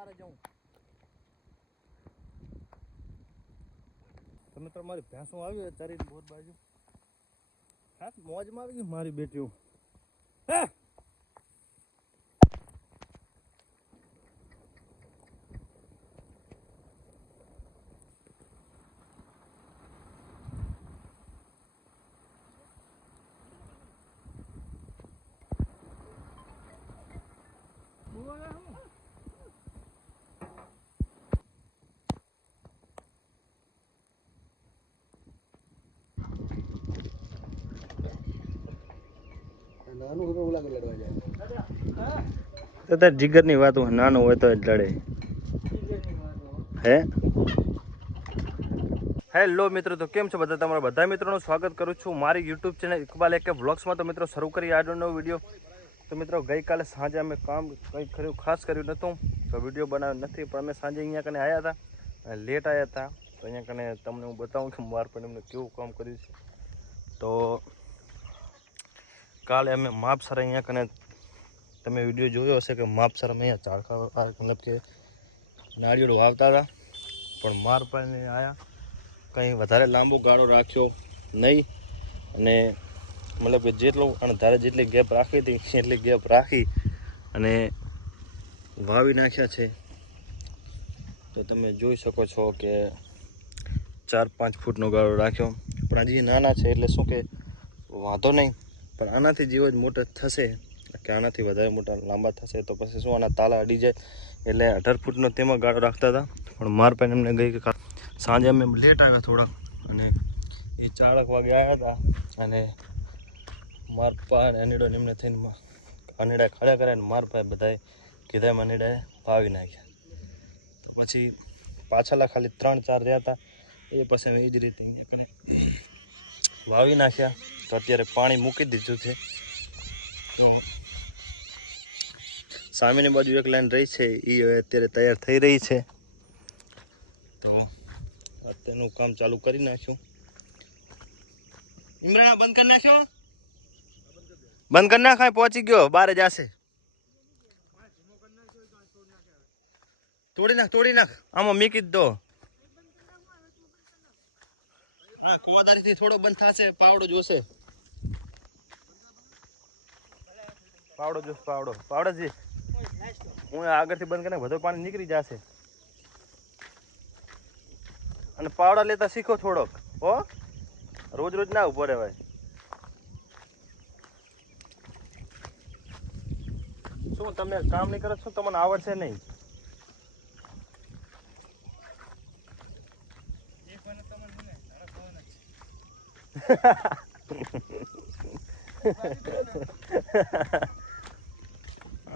બહાર જાઉં. તમે તો મારી ભેંસો આવી તારી બોર બાજુ હા મોજમાં આવી ગઈ મારી બેટીઓ. હે જીગર ની વાત હોય નાનું હોય તો લડે. હે હેલો મિત્રો, તો કેમ છો બધા? તમારા બધા મિત્રોનું સ્વાગત કરું છું મારી યુટ્યુબ ચેનલ ઇકબાલ એકે વ્લોગ્સમાં. તો મિત્રો શરૂ કરી આજનો વિડીયો. તો મિત્રો ગઈકાલે સાંજે અમે કામ કંઈ કર્યું ખાસ કર્યું નહોતું, તો વિડીયો બનાવ્યો નથી. પણ અમે સાંજે અહીંયા કને આવ્યા હતા અને લેટ આવ્યા હતા. તો અહીંયા કને તમને હું બતાવું કે માર પણ એમને કેવું કામ કર્યું છે. તો કાલે અમે માપસર અહીંયા કને તમે વિડીયો જોયો હશે કે માપસર અમે અહીંયા ઝાડખા મતલબ કે નાળિયેર વાવતા હતા. પણ માર પણ આવ્યા, કંઈ વધારે લાંબો ગાળો રાખ્યો નહીં. અને મતલબ કે જેટલું અને ધારે જેટલી ગેપ રાખી હતી એટલી ગેપ રાખી અને વાવી નાખ્યા છે. તો તમે જોઈ શકો છો કે 4-5 ફૂટનો ગાળો રાખ્યો. પણ હજી નાના છે એટલે શું કે વાંધો નહીં. પણ આનાથી જેવો જ મોટા થશે કે આનાથી વધારે મોટા લાંબા થશે તો પછી શું આના તાલા અડી જાય. એટલે 18 ફૂટનો તેમાં ગાળો રાખતા હતા. પણ માર પણ એમને ગઈ કે સાંજે અમે લેટ આવ્યા થોડાક અને એ 4 વાગે આવ્યા હતા. અને મારપા અને અનીડો એમને થઈને અનીડા ખડા કર્યા અને મારપા બધાએ કીધા અનીડાએ વાવી નાખ્યા. તો પછી પાછળના ખાલી 3-4 રહ્યા હતા એ પછી અમે એ જ રીતે અહીંયા વાવી નાખ્યા. તો અત્યારે પાણી મૂકી દીધું છે. તો સામેની બાજુ એક લાઈન રહી છે એ હવે અત્યારે તૈયાર થઈ રહી છે. તો અત્યારનું કામ ચાલુ કરી નાખ્યું. ઇમરાન બંધ કરી નાખ્યો, બંધ કરી નાખ, પહોંચી ગયો, બારે જશે. તોડી નાખ આમાં મીકી દો. હા કુવાદારીથી થોડો બંધ થશે, પાવડો જોશે. પાવડોજી હું આગળથી બંધ કરીને વધુ પાણી નીકળી જશે. અને પાવડા લેતા શીખો થોડોક. હો રોજ ના ઉભો રહેવાય. શું તમે કામ નહીં કરો? શું તમને આવડશે નહીં?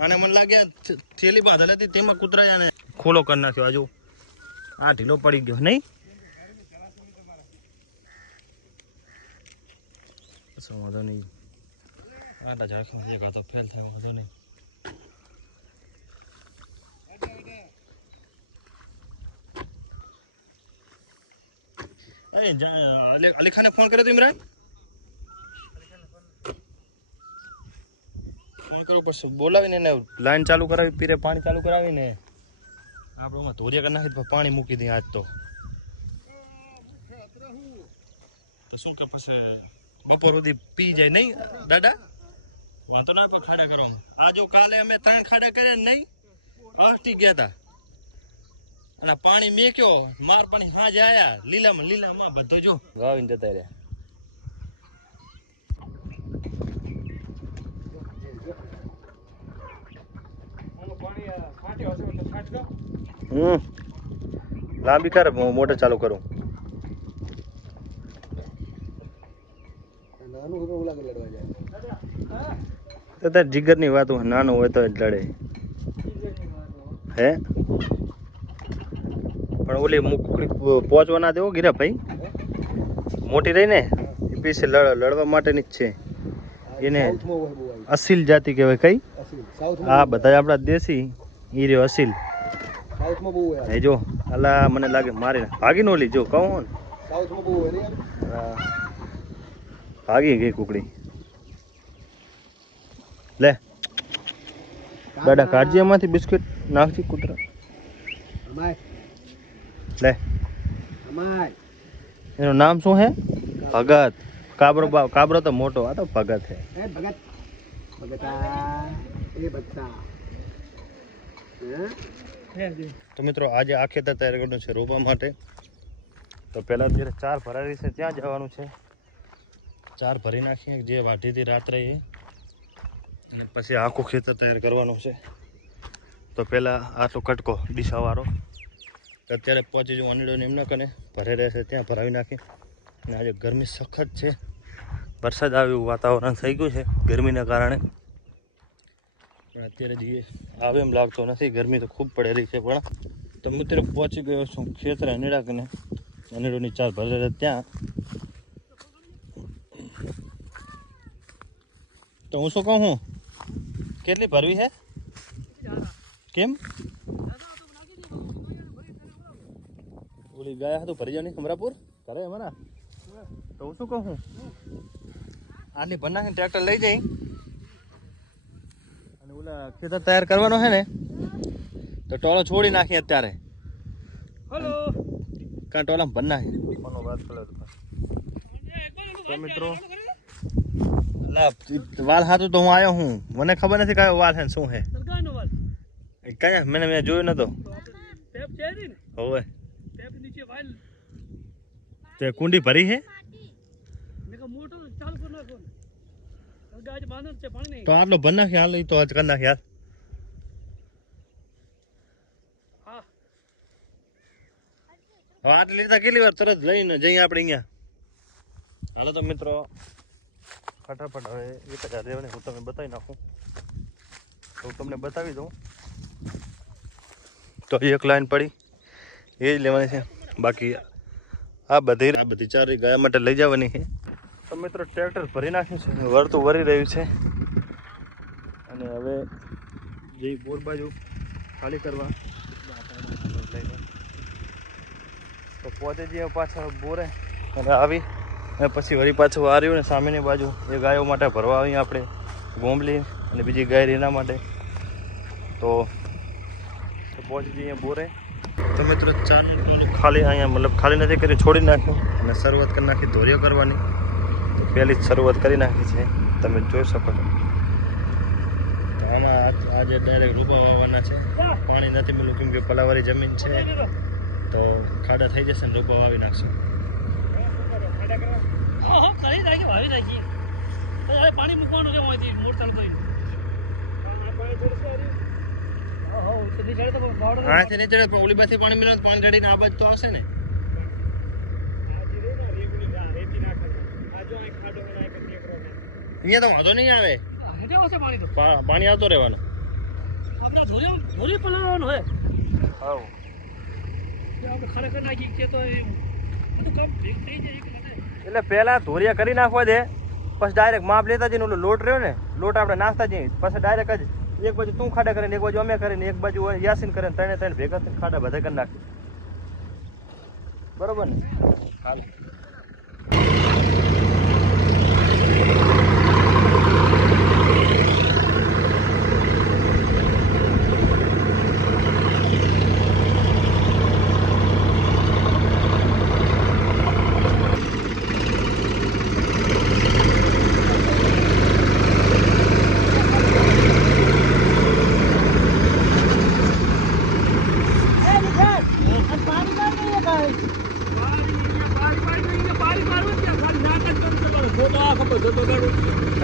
અને મને લાગે થેલી બાંધેલી હતી તેમાં કૂતરાય અને ખોલો કરી નાખ્યો. હજુ આ ઢીલો પડી ગયો નહીં. વાંધો નહીં, આટા ઝાડખમાં એક હાથો ફેલ થાય વાંધો નહીં. અલીખાને ફોન કર્યો તો ઇમરાન? ફોન કરવો પડશે, બોલાવીને એને લાઈન ચાલુ કરાવી, પીરે પાણી ચાલુ કરાવીને આપણે એમાં ધોરિયા કરી નાખી પાણી મૂકી દઈએ આજ. તો શું કે પછી બપોર સુધી પી જાય નહીં દાદા? વાંધો ના પર ખાડા કરો. આ જો કાલે અમે 3 ખાડા કર્યા નહીં, હટી ગયા હતા અને પાણી મેક્યો. માર પાણી હાજ આયા લીલામાં બધો જો વાવીને જતા રહ્યા. લાંબી કર, મોટર ચાલુ કરું. જીગર ની વાત હોય નાનું હોય તો લડે. હે પણ ઓલી કુકડી પહોંચવા ના દેવો ગીરા ભાઈ. મોટી રહી ને એ પીછે લડવા માટેની જ છે. એને અસીલ જાતિ કહેવાય. કઈ? હા બધા આપડા દેશી ઈ રહ્યો અસીલ. એ જો અલા મને લાગે મારી ભાગી નો લી. જો કહું ભાગી ગઈ કુકડી. લે દાદા કાઢજી એમાંથી બિસ્કિટ નાખજી કૂતરા. લે એનું નામ શું હે? ભગત. કાબરો તો મોટો, આ તો ભગત હે. તો મિત્રો આજે આ ખેતર તૈયાર કરવાનું છે રોપવા માટે. તો પહેલાં અત્યારે 4 ભરાવી છે, ત્યાં જવાનું છે. 4 ભરી નાખીએ જે વાઢીથી રાત્રે એ, અને પછી આખું ખેતર તૈયાર કરવાનું છે. તો પહેલાં આટલો કટકો ડીસાવાળો અત્યારે પહોંચી જવું અનીડો એમ ન કરે ભરે રહેશે ત્યાં ભરાવી નાખી. અને આજે ગરમી સખત છે, વરસાદ આવ્યું વાતાવરણ થઈ ગયું છે ગરમીના કારણે, પણ અત્યારે જે આવે એમ લાગતો નથી. ગરમી તો ખૂબ પડેલી છે. પણ તો મિત્રો પહોંચી ગયો છું ખેતર અનેડા કને, અનેડોની 4 ભરે ત્યાં. તો હું શું કહું હું કેટલી ભરવી છે? કેમ ઓલી ગાય હતું ભરી જવાની અમરાપુર કરે અમારા? તો હું શું કહું હું આટલી ભર નાખીને ટ્રેક્ટર લઈ જઈ અને ઓલા ખેતર તૈયાર કરવાનો છે ને, તો ટોળો છોડી નાખી અત્યારે. કાં ટોળા ભર નાખી વાત કરો. તો મિત્રો વાલ હાથું તો હું આવ્યો હું, મને ખબર નથી કયો વાલ છે શું છે કયા, મેં જોયું નતો. હોવે તે કુંડી ભરી છે તો આટલો ભર નાખી હાલ તો જ કરી નાખી હાલ. હવે આટલી લીધા કેટલી વાર તરત લઈને જઈએ આપણે અહીંયા. હાલો તો મિત્રો ફટાફટ હવે 1000 લેવાની હું તમને બતાવી નાખું. તો હું તમને બતાવી દઉં. તો એક લાઈન પડી એ જ લેવાની છે, બાકી આ બધી 4 ગાય માટે લઈ જવાની છે. તો મિત્રો ટ્રેક્ટર ભરી નાખ્યું છે, વળતું વરી રહ્યું છે. અને હવે જે બોર બાજુ ખાલી કરવા તો પહોંચી જઈએ પાછા બોરે, અને આવી અને પછી વળી પાછું આવ્યું ને સામેની બાજુ એ ગાયો માટે ભરવા આવીએ આપણે ગોમલી, અને બીજી ગાય એના માટે. તો પહોંચી જઈએ બોરે. તો મિત્રો 4 ખાલી અહીંયા મતલબ ખાલી નથી કરી, છોડી નાખ્યું અને શરૂઆત કરી નાખી ધોરીઓ કરવાની. તો પહેલી જ શરૂઆત કરી નાખી છે, તમે જોઈ શકો છો. તો આમાં આજે ડાયરેક્ટ રોપા વાવવાના છે. પાણી નથી મળ્યું કેમ કે પલાવાળી જમીન છે, તો ખાડા થઈ જશે ને રોપા વાવી નાખશું. પાણી મૂકવાનું છે મોટર ચાલુ કરી હાથી નહીં ચડે, પણ ઓલી બાજુ પાણી મિલાવ પાણી રેડીને આ બાજુ તો આવશે ને. અહીંયા તો વાંધો નહીં આવે, પાણી આવતો રહેવાનું. એટલે પેલા ધોરિયા કરી નાખવા દે, પછી ડાયરેક્ટ માપ લેતા જઈને ઓલો લોટ રહ્યો ને, લોટ આપણે નાખતા જઈએ, પછી ડાયરેક્ટ જ એક બાજુ તું ખાડા કરીને, એક બાજુ અમે કરીને, એક બાજુ યાસીન કરે, 3 ભેગા થઈને ખાડા બધા કરી નાખી. બરોબર ને? હાલ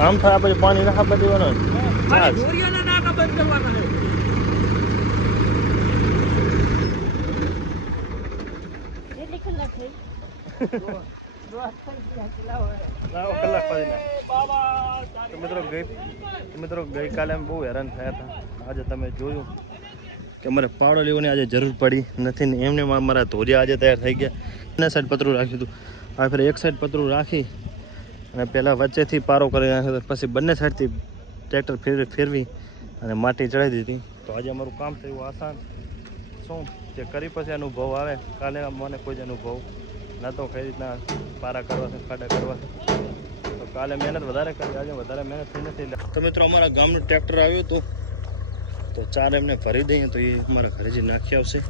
આમ થાય પછી પાણી ના ખબર દેવાનું. મિત્રો ગઈકાલે અમે બહુ હેરાન થયા હતા. આજે તમે જોયું કે અમારે પાવડો લેવાની આજે જરૂર પડી નથી ને એમને મારા ધોરિયા આજે તૈયાર થઈ ગયા. એના સાઈડ પતરું રાખ્યું હતું, આ ફેર એક સાઈડ પતરું રાખી અને પહેલાં વચ્ચેથી પારો કરી નાખ્યો, પછી બંને સાઈડથી ટ્રેક્ટર ફેરવી અને માટી ચડાવી દીધી. તો આજે અમારું કામ થયું આસાન. શું જે કરી પછી અનુભવ આવે, કાલે મને કોઈ જ અનુભવ નહોતો કઈ રીતના પારા કરવા છે, ખાડા કરવા છે. તો કાલે મહેનત વધારે કરી, આજે વધારે મહેનત થઈ નથી. તો મિત્રો અમારા ગામનું ટ્રેક્ટર આવ્યું હતું તો ચાર એમને ભરી દઈએ તો એ અમારા ઘરે જે નાખી આવશે.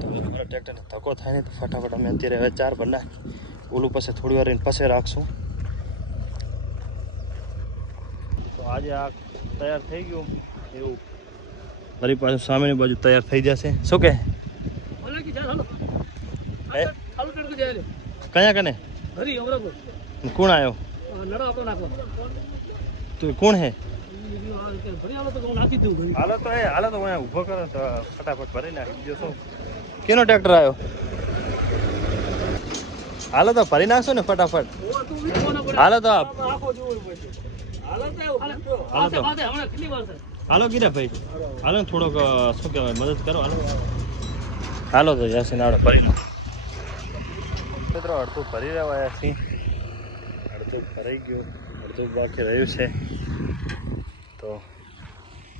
તો અમારા ટ્રેક્ટરને ધક્કો થાય ને તો ફટાફટ અમે અત્યારે હવે ચાર ભર નાખી ઓલું પછી થોડી વાર રહીને પછી રાખશું. તો આજે આ તૈયાર થઈ ગયું એવું ફરી પાછું સામેની બાજુ તૈયાર થઈ જશે. શું કે ભલે કે ચાલ હાલો હે હાલો તડકો જાય લે કયા કને ઘરી અમરાપુર કોણ આવ્યો લડો આપણો નાખો તું કોણ હે ભરી હાલો તો હું નાખી દઉં ઘરી હાલો તો અહીંયા ઊભો કરો તો ફટાફટ ભરી નાખી બીજો શું. કેનો ટ્રેક્ટર આવ્યો? હાલો તો ભરી નાખશો ને ફટાફટ. હાલો તો હાલો ગીરાભાઈ હાલો ને થોડોક શું કહેવાય મદદ કરો. હાલો તો યાસીન આવડે ભરી નાખો. મિત્રો અડધું ભરી રહ્યા યાસી, અડધું ભરાઈ ગયું, અડધું બાકી રહ્યું છે. તો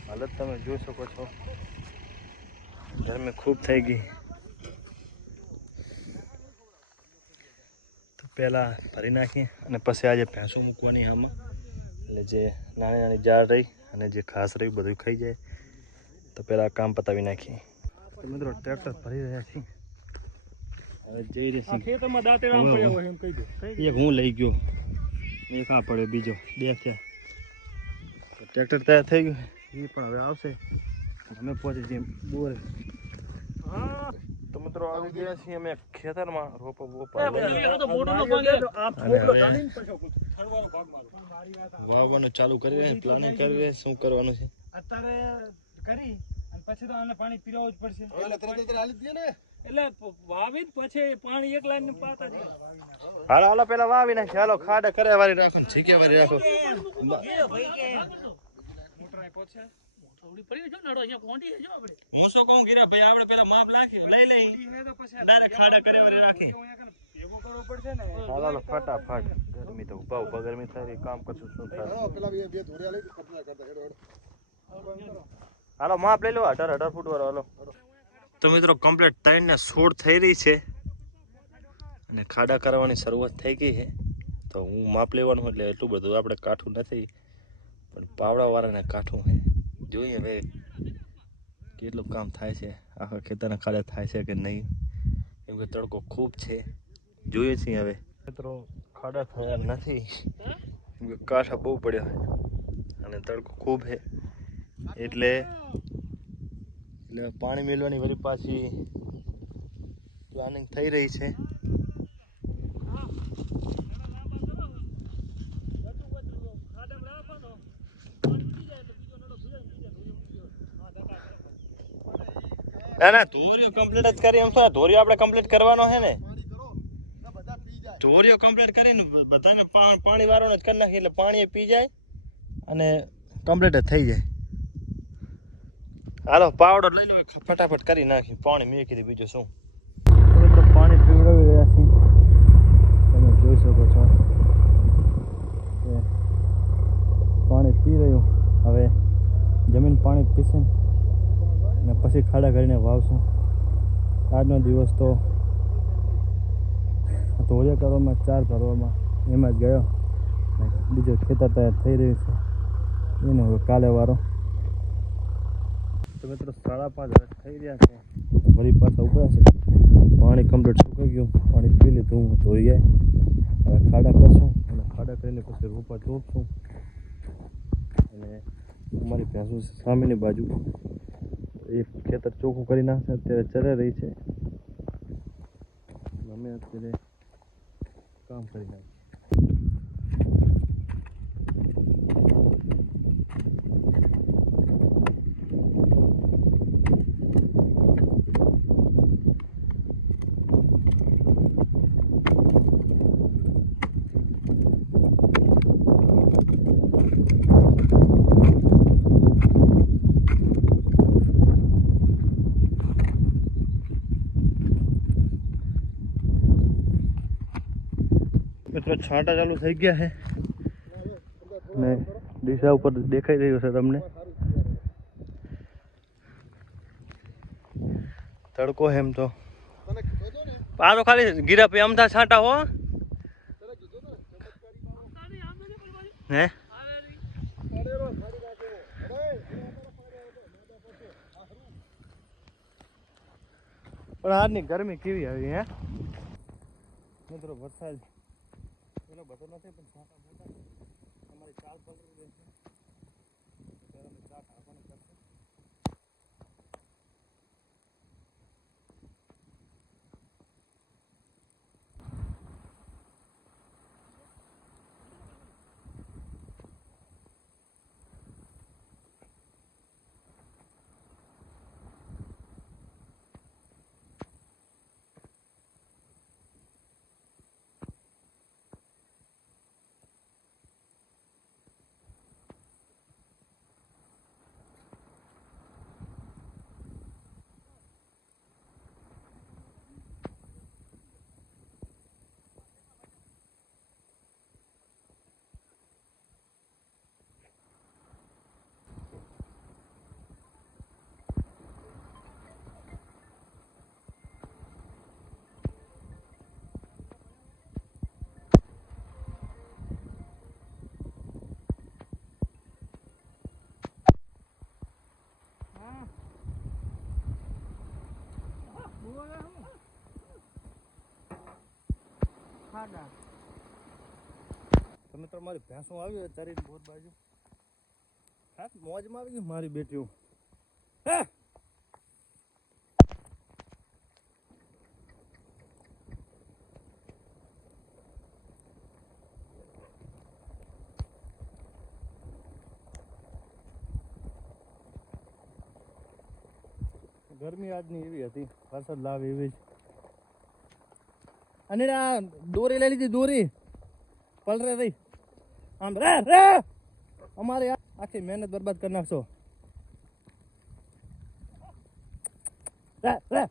હાલત તમે જોઈ શકો છો, ગરમી ખૂબ થઈ ગઈ. તો પહેલાં ભરી નાખીએ અને પછી આજે ભેંસો મૂકવાની આમાં, એટલે જે નાની નાની ઝાડ રહી અને જે ઘાસ રહી બધું ખાઈ જાય. તો પહેલાં કામ પતાવી નાખીએ. તો મિત્રો ટ્રેક્ટર ભરી રહ્યા છીએ, હવે જઈ રહી ખેતરમાં દાંતેડા પડ્યા હોય એમ કહી દે. એક હું લઈ ગયો, એક આ પડ્યો, બીજો બે થયા. ટ્રેક્ટર તૈયાર થઈ ગયું, એ પણ હવે આવશે. અમે પહોંચી જઈએ બોર. તો મિત્રો આવી ગયા છીએ અમે ખેતરમાં રોપો બોપો વાવવાનું ચાલુ કરી રહ્યા, પ્લાનિંગ કરી રહ્યા શું કરવાનું છે. અત્યારે કરી અને પછી તો આને પાણી પીરાવવું જ પડશે. એટલે વાવી પછી પાણી એક લાઈન પાતા જ. હાલો હાલો પેલા વાવી નાખી. હાલો ખાડા કરે વારી રાખો ને છીકે વારી રાખો. હું શું કહું ગીરા ભાઈ, આપણે પેલા માપ લઈ લઈ ડાયરેક્ટ ખાડા કરે વારી રાખી. હાલો હાલો ફટાફટ, ગરમી તો ઉભા ઉભા ગરમી થાય, કામ કરશું શું થાય. હાલો માપ લઈ લો 18 ફૂટ વાળો. હાલો તો મિત્રો કમ્પ્લીટ 3 ને 16 થઈ રહી છે અને ખાડા કરવાની શરૂઆત થઈ ગઈ છે. તો હું માપ લેવાનું એટલે એટલું બધું આપણે કાઠું નથી, પણ પાવડાવાળાને કાઠું છે. જોઈએ હવે કેટલું કામ થાય છે, આખા ખેતરના ખાડા થાય છે કે નહીં, કેમ કે તડકો ખૂબ છે. જોઈએ છીએ હવે. મિત્રો ખાડા થયા નથી કેમ કે કાંઠા બહુ પડ્યા અને તડકો ખૂબ છે, એટલે પાણી મેળવાની વળી પાછી પ્લાનિંગ થઈ રહી છે. ના ના ધોરીઓ કમ્પ્લીટ જ કરી. એમ તો ધોરીઓ આપણે કમ્પ્લીટ કરવાનો છે ને, ધોરીઓ કમ્પ્લીટ કરીને બધાને પાણી વાળવાનું જ કરી નાખીએ એટલે પાણી પી જાય અને કમ્પ્લીટ જ થઈ જાય. હાલો પાવડો લઈ લો, ફટાફટ કરી નાખી, પાણી મેકી દે. બીજું શું, પાણી પીવડાવી રહ્યા છીએ, તમે જોઈ શકો છો પાણી પી રહ્યું. હવે જમીન પાણી પીશે ને પછી ખાડા કરીને વાવશું. આજનો દિવસ તો ધોળિયા કરવામાં 4 ભરવામાં એમાં જ ગયો. બીજો ખેતર તૈયાર થઈ રહ્યું છે, એને હવે કાલે વારો. તો મિત્રો 5:30 થઈ રહ્યા છે, ફરી પાછા ઉભા છે. પાણી કમ્પ્લીટ સુકાઈ ગયું, પાણી પી લીધું, ધોઈ જાય. હવે ખાડા કરશું અને ખાડા કરીને પછી રોપા ચોપશું. અને અમારી ભેંસો સામેની બાજુ એક ખેતર ચોખ્ખું કરી નાખશે, અત્યારે ચરે રહી છે. અમે અત્યારે કામ કરી નાખીએ. મિત્રો છાંટા ચાલુ થઈ ગયા છે ને દિશા ઉપર દેખાઈ રહ્યું છે તમને તડકો. એમ તો આ તો ખાલી ગીરા પે અમથા છાંટા હો હે. પણ આજની ગરમી કેવી આવી હે મિત્રો? વરસાદ પેલો બધો નથી પણ છાંટા મોટા અમારી ચાલ પકડી રહેશે. ત્યારે અમે ચા ઢાંકવાનું કરશે. તમે તો મારી ભેંસો આવી તારી બોર બાજુ ખાસ મોજમાં આવી ગઈ મારી બેટીઓ. ગરમી આજની એવી હતી, વરસાદ લાવે એવી જ. અને આ દોરી લઈ લીધી, દોરી પલરે રહી આમ રે રે અમારે આખી મહેનત બરબાદ કરી નાખશો. રે રે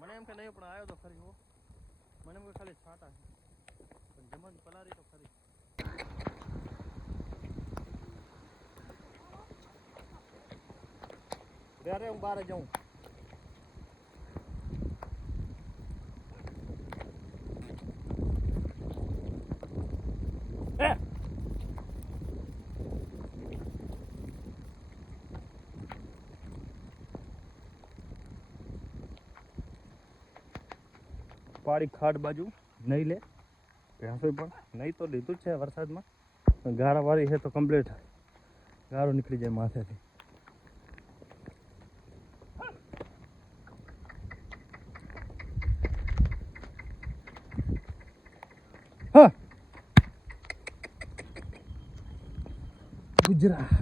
મને એમ કે નહીં પણ આવ્યો તો ખરી હો. મને એમ કે ખાલી છાંટા પણ જમન પલારી તો ખરી. ત્યારે હું બહાર જાઉં. પાડી ખાડ બાજુ નહીં લે ભેંસો પણ નહીં તો લીધું જ છે વરસાદમાં. ગારા વાળી છે તો કમ્પ્લીટ ગારો નીકળી જાય માથેથી. હા ગુજરાત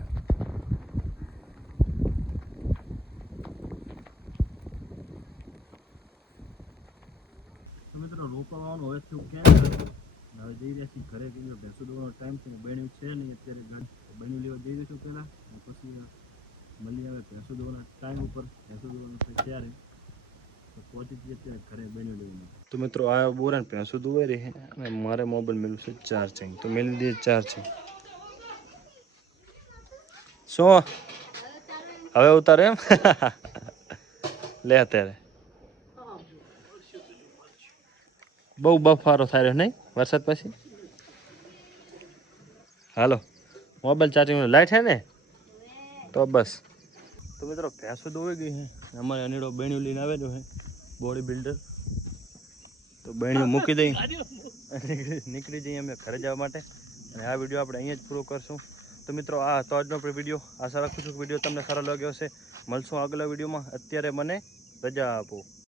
મિત્રો રોકવાનું હવે થયું ક્યાં હવે જઈ રહ્યા છીએ ઘરે. કે ભેંસો દોવાનો ટાઈમ છે, બન્યું છે નહીં અત્યારે. બન્યું લેવા જઈ રહીશું પહેલાં, પછી મળી આવે ભેંસો દોવાના ટાઈમ ઉપર. ભેંસો દોવાનું છે ત્યારે તો પહોંચી જઈએ અત્યારે ઘરે બન્યું લેવાનું. તો મિત્રો આ બોરા ને ભેંસો દોવાઈ રહી અને મારે મોબાઈલ મેળવું છે ચાર્જિંગ, તો મેળવી દઈએ ચાર્જિંગ. શું હવે ઉતારે એમ? લે અત્યારે બહુ બફારો થાય રહ્યો નહીં વરસાદ પછી. હાલો મોબાઈલ ચાર્જિંગ લાઈટ છે ને તો બસ. તો મિત્રો ભેંસો દોવાઈ ગઈ છે. અમારે અનીડો બહેણ્યું લઈને આવેલો છે બોડી બિલ્ડર. તો બહેણ્યું મૂકી દઈ નીકળી જઈએ અમે ઘરે જવા માટે. અને આ વિડીયો આપણે અહીંયા જ પૂરો કરશું. તો મિત્રો આ તો આજનો આપણે વિડીયો. આશા રાખું છું કે વિડીયો તમને સારો લાગ્યો હશે. મળશું આગલા વિડીયોમાં. અત્યારે મને રજા આપો.